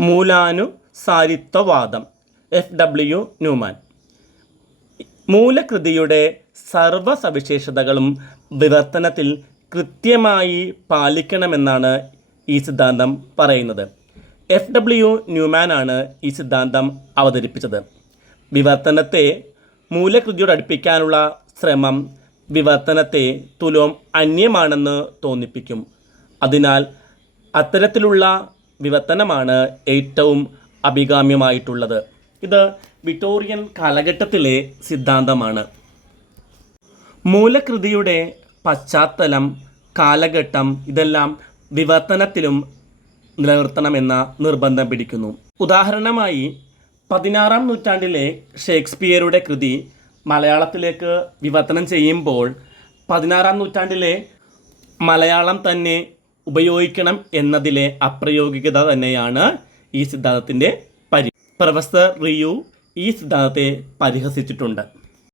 മൂലാനുസാരിത്വവാദം F W Newman. മൂലകൃതിയുടെ സർവ സവിശേഷതകളും വിവർത്തനത്തിൽ കൃത്യമായി പാലിക്കണമെന്നാണ് ഈ സിദ്ധാന്തം പറയുന്നത്. എഫ് ഡബ്ല്യു ന്യൂമാനാണ് ഈ സിദ്ധാന്തം അവതരിപ്പിച്ചത്. വിവർത്തനത്തെ മൂലകൃതിയോട് അടുപ്പിക്കാനുള്ള ശ്രമം വിവർത്തനത്തെ തുലോം അന്യമാണെന്ന് തോന്നിപ്പിക്കും. അതിനാൽ അത്തരത്തിലുള്ള വിവർത്തനമാണ് ഏറ്റവും അഭികാമ്യമായിട്ടുള്ളത്. ഇത് വിക്ടോറിയൻ കാലഘട്ടത്തിലെ സിദ്ധാന്തമാണ്. മൂലകൃതിയുടെ പശ്ചാത്തലം കാലഘട്ടം ഇതെല്ലാം വിവർത്തനത്തിലും നിലനിർത്തണമെന്ന നിർബന്ധം പിടിക്കുന്നു. ഉദാഹരണമായി പതിനാറാം നൂറ്റാണ്ടിലെ ഷേക്സ്പിയറുടെ കൃതി മലയാളത്തിലേക്ക് വിവർത്തനം ചെയ്യുമ്പോൾ പതിനാറാം നൂറ്റാണ്ടിലെ മലയാളം തന്നെ ഉപയോഗിക്കണം എന്നതിലെ അപ്രയോഗികത തന്നെയാണ് ഈ സിദ്ധാന്തത്തിന്റെ പരി പ്രൊഫസർ റിയു ഈ സിദ്ധാന്തത്തെ പരിഹസിച്ചിട്ടുണ്ട്.